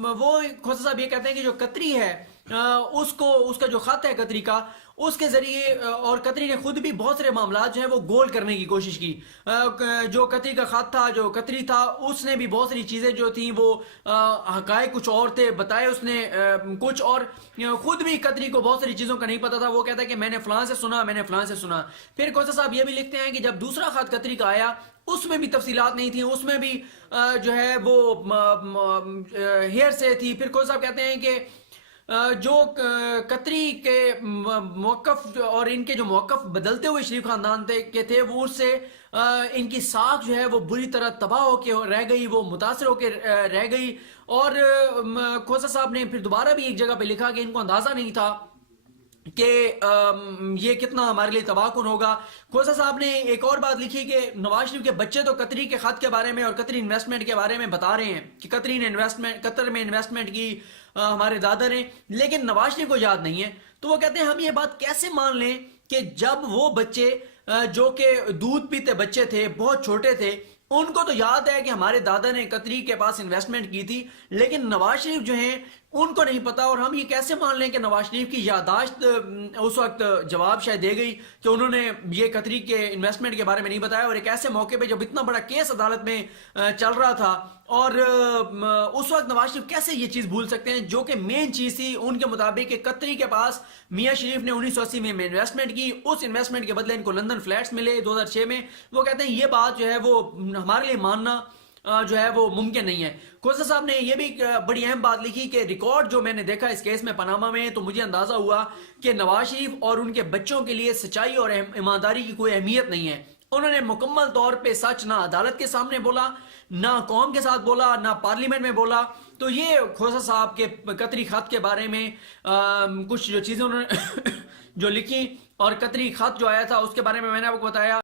وہ کھوسا صاحب یہ کہتے ہیں کہ جو قطری ہے اس کا جو خط ہے قطری کا، اس کے ذریعے، اور قطری نے خود بھی بہت سارے معاملات جو ہیں وہ گول کرنے کی کوشش کی. جو قطری کا خط تھا، جو قطری تھا، اس نے بھی بہت ساری چیزیں جو تھیں وہ حقائق کچھ اور تھے بتائے اس نے کچھ اور. خود بھی قطری کو بہت ساری چیزوں کا نہیں پتا تھا. وہ کہتا ہے کہ میں نے فلاں سے سنا، میں نے فلاں سے سنا. پھر کھوسا صاحب یہ بھی لکھتے ہیں کہ جب دوسرا خط قطری کا آیا اس میں بھی تفصیلات نہیں تھیں، اس میں بھی جو ہے وہ ہیر سے تھی. پھر کھوسا صاحب کہتے ہیں کہ جو قطری کے موقف اور ان کے جو موقف بدلتے ہوئے شریف خاندان کے تھے، وہ اس سے ان کی ساکھ جو ہے وہ بری طرح تباہ ہو کے رہ گئی، وہ متاثر ہو کے رہ گئی. اور کھوسا صاحب نے پھر دوبارہ بھی ایک جگہ پہ لکھا کہ ان کو اندازہ نہیں تھا کہ یہ کتنا ہمارے لیے تباہ کن ہوگا. کھوسا صاحب نے ایک اور بات لکھی کہ نواز شریف کے بچے تو قطری کے خط کے بارے میں اور قطری انویسٹمنٹ کے بارے میں بتا رہے ہیں کہ قطر میں انویسٹمنٹ کی ہمارے دادا نے، لیکن نواز شریف کو یاد نہیں ہے. تو وہ کہتے ہیں ہم یہ بات کیسے مان لیں کہ جب وہ بچے جو کہ دودھ پیتے بچے تھے، بہت چھوٹے تھے، ان کو تو یاد ہے کہ ہمارے دادا نے قطری کے پاس انویسٹمنٹ کی تھی، لیکن نواز شریف جو ہیں ان کو نہیں پتا. اور ہم یہ کیسے مان لیں کہ نواز شریف کی یادداشت اس وقت جواب شاید دے گئی کہ انہوں نے یہ قطری کے انویسٹمنٹ کے بارے میں نہیں بتایا، اور ایک ایسے موقع پہ جب اتنا بڑا کیس عدالت میں چل رہا تھا. اور اس وقت نواز شریف کیسے یہ چیز بھول سکتے ہیں جو کہ مین چیز تھی ان کے مطابق کہ قطری کے پاس میاں شریف نے 1980 میں انویسٹمنٹ کی، اس انویسٹمنٹ کے بدلے ان کو لندن فلیٹس ملے 2006 میں. وہ کہتے ہیں یہ بات جو ہے وہ ہمارے لیے ماننا جو ہے وہ ممکن نہیں ہے. کھوسا صاحب نے یہ بھی بڑی اہم بات لکھی کہ ریکارڈ جو میں نے دیکھا اس کیس میں پاناما میں، تو مجھے اندازہ ہوا کہ نواز شریف اور ان کے بچوں کے لیے سچائی اور ایمانداری کی کوئی اہمیت نہیں ہے. انہوں نے مکمل طور پہ سچ نہ عدالت کے سامنے بولا، نہ قوم کے ساتھ بولا، نہ پارلیمنٹ میں بولا. تو یہ کھوسا صاحب کے قطری خط کے بارے میں کچھ جو چیزیں انہوں نے جو لکھی، اور قطری خط جو آیا تھا اس کے بارے میں نے آپ کو بتایا.